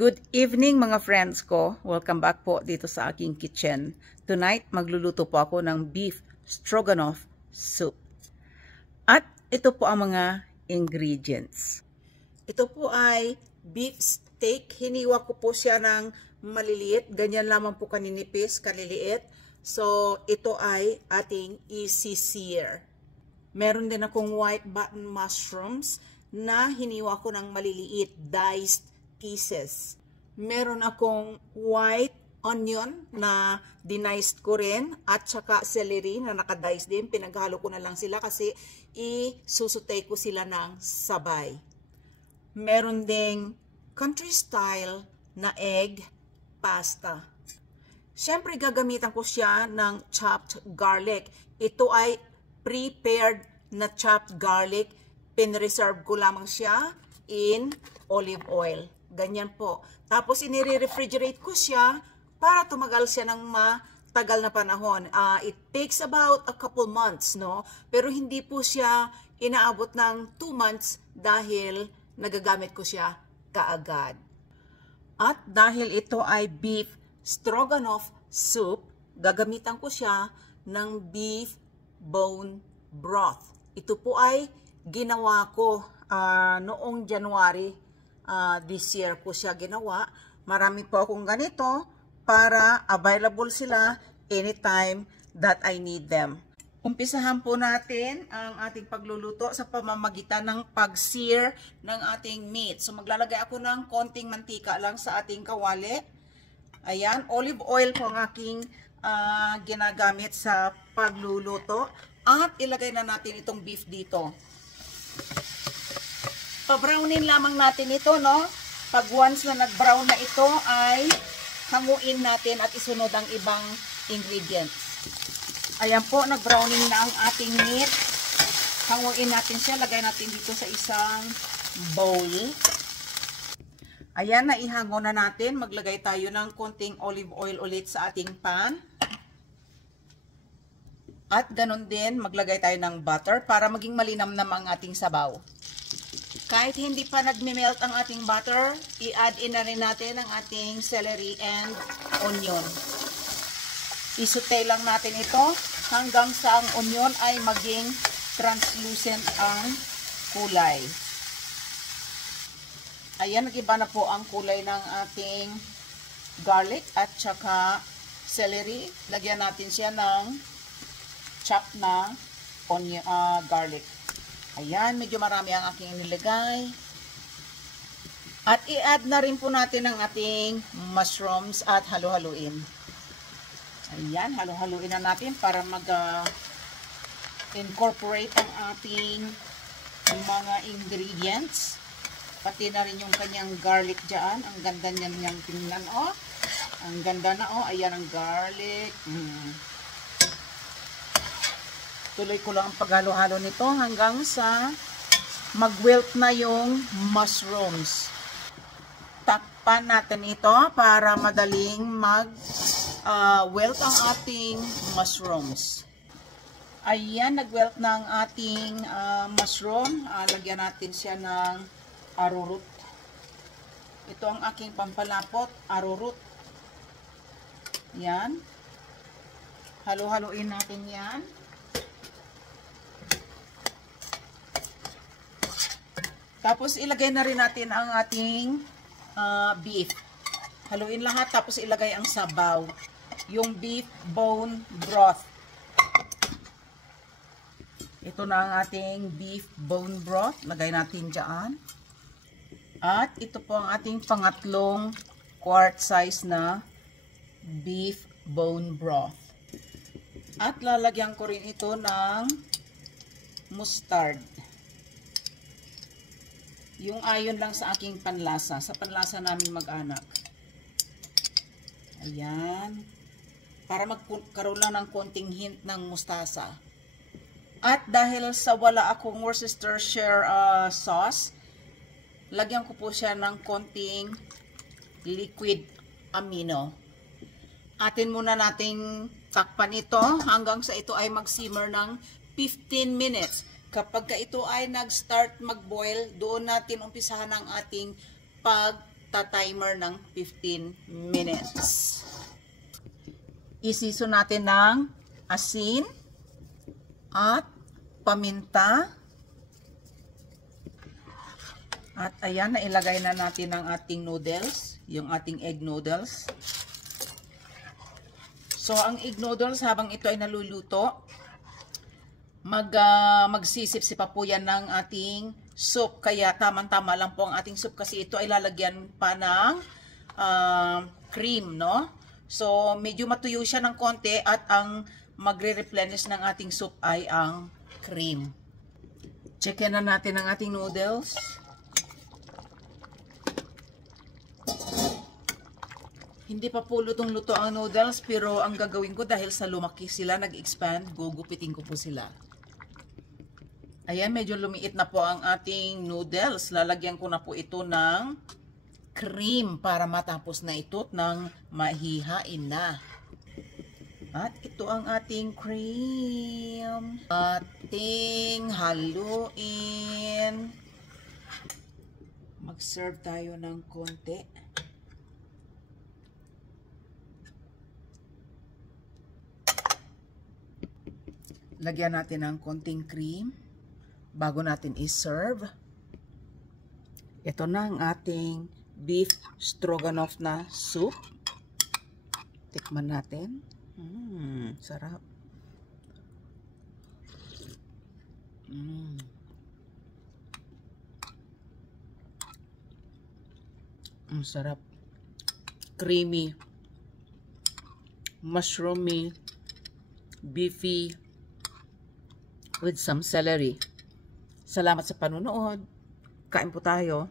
Good evening mga friends ko. Welcome back po dito sa aking kitchen. Tonight, magluluto po ako ng beef stroganoff soup. At ito po ang mga ingredients. Ito po ay beef steak. Hiniwa ko po siya ng maliliit. Ganyan lamang po kaninipis, kaliliit. So, ito ay ating isi-sear. Meron din akong white button mushrooms na hiniwa ko ng maliliit, diced pieces. Meron akong white onion na diniced ko rin at saka celery na nakadice din. Pinaghalo ko na lang sila kasi isusutay ko sila ng sabay. Meron ding country style na egg pasta. Siyempre gagamitan ko siya ng chopped garlic. Ito ay prepared na chopped garlic. Pinreserve ko lamang siya in olive oil. Ganyan po. Tapos inire-refrigerate ko siya para tumagal siya ng matagal na panahon. It takes about a couple months, no? Pero hindi po siya inaabot ng 2 months dahil nagagamit ko siya kaagad. At dahil ito ay beef stroganoff soup, gagamitan ko siya ng beef bone broth. Ito po ay ginawa ko noong January. This year ko siya ginawa. Marami po akong ganito para available sila anytime that I need them. Umpisahan po natin ang ating pagluluto sa pamamagitan ng pag-sear ng ating meat. So maglalagay ako ng konting mantika lang sa ating kawali. Ayan, olive oil po ang aking ginagamit sa pagluluto. At ilagay na natin itong beef dito. Pa-brownin lamang natin ito, no? Pag once na nag-brown na ito, ay hanguin natin at isunod ang ibang ingredients. Ayan po, nag-browning na ang ating meat. Hanguin natin siya, lagay natin dito sa isang bowl. Ayan, naihango na natin. Maglagay tayo ng konting olive oil ulit sa ating pan. At ganun din, maglagay tayo ng butter para maging malinamnam ang ating sabaw. Kahit hindi pa nagme-melt ang ating butter, i-add in na rin natin ang ating celery and onion. Isutay lang natin ito hanggang sa ang onion ay maging translucent ang kulay. Ayan, nag-iba na po ang kulay ng ating garlic at saka celery. Lagyan natin siya ng chopped na onion, garlic. Ayan, medyo marami ang aking inilagay. At i-add na rin po natin ang ating mushrooms at halo-haluin. Ayan, halo-haluin na natin para mag-incorporate ang ating mga ingredients. Pati na rin yung kanyang garlic dyan. Ang ganda niyang tingnan, oh. Ang ganda na, oh. Ayan ang garlic. Tuloy ko lang ang paghalo-halo nito hanggang sa mag-wilt na yung mushrooms. Takpan natin ito para madaling mag-wilt ang ating mushrooms. Ayan, nag-wilt na ang ating mushroom. Lagyan natin siya ng arrowroot. Ito ang aking pampalapot, arrowroot. Yan. Halo-haloin natin yan. Tapos ilagay na rin natin ang ating beef. Haluin lahat tapos ilagay ang sabaw. Yung beef bone broth. Ito na ang ating beef bone broth. Lagay natin dyan. At ito po ang ating pangatlong quart size na beef bone broth. At lalagyan ko rin ito ng mustard. Yung ayon lang sa aking panlasa. Sa panlasa namin mag-anak. Ayan. Para magkaroon lang ng konting hint ng mustasa. At dahil sa wala akong Worcestershire sauce, lagyan ko po siya ng konting liquid amino. Atin muna nating takpan ito hanggang sa ito ay mag-simmer ng 15 minutes. Kapag ito ay nag-start mag-boil, doon natin umpisahan ang ating magta-timer ng 15 minutes. Isiso natin ng asin at paminta. At ayan, nailagay na natin ang ating noodles, yung ating egg noodles. So, ang egg noodles, habang ito ay naluluto, magsisip-sipa po yan ng ating soup. Kaya tamang-tama lang po ang ating soup kasi ito ay lalagyan pa ng cream, no? So, medyo matuyo siya ng konti at ang magre-replenish ng ating soup ay ang cream. Checkin na natin ang ating noodles. Hindi pa po lutong-luto ang noodles, pero ang gagawin ko dahil sa lumaki sila, nag-expand, gugupitin ko po sila. Ayan, medyo lumiit na po ang ating noodles. Lalagyan ko na po ito ng cream para matapos na ito ng mahihain na. At ito ang ating cream. Ating haluin. Mag-serve tayo ng konti. Lagyan natin ng konting cream bago natin i-serve. Ito na ang ating beef stroganoff na soup. Tikman natin. Sarap. Sarap. Creamy. Mushroomy. Beefy. With some celery. Salamat sa panunood. Kain po tayo.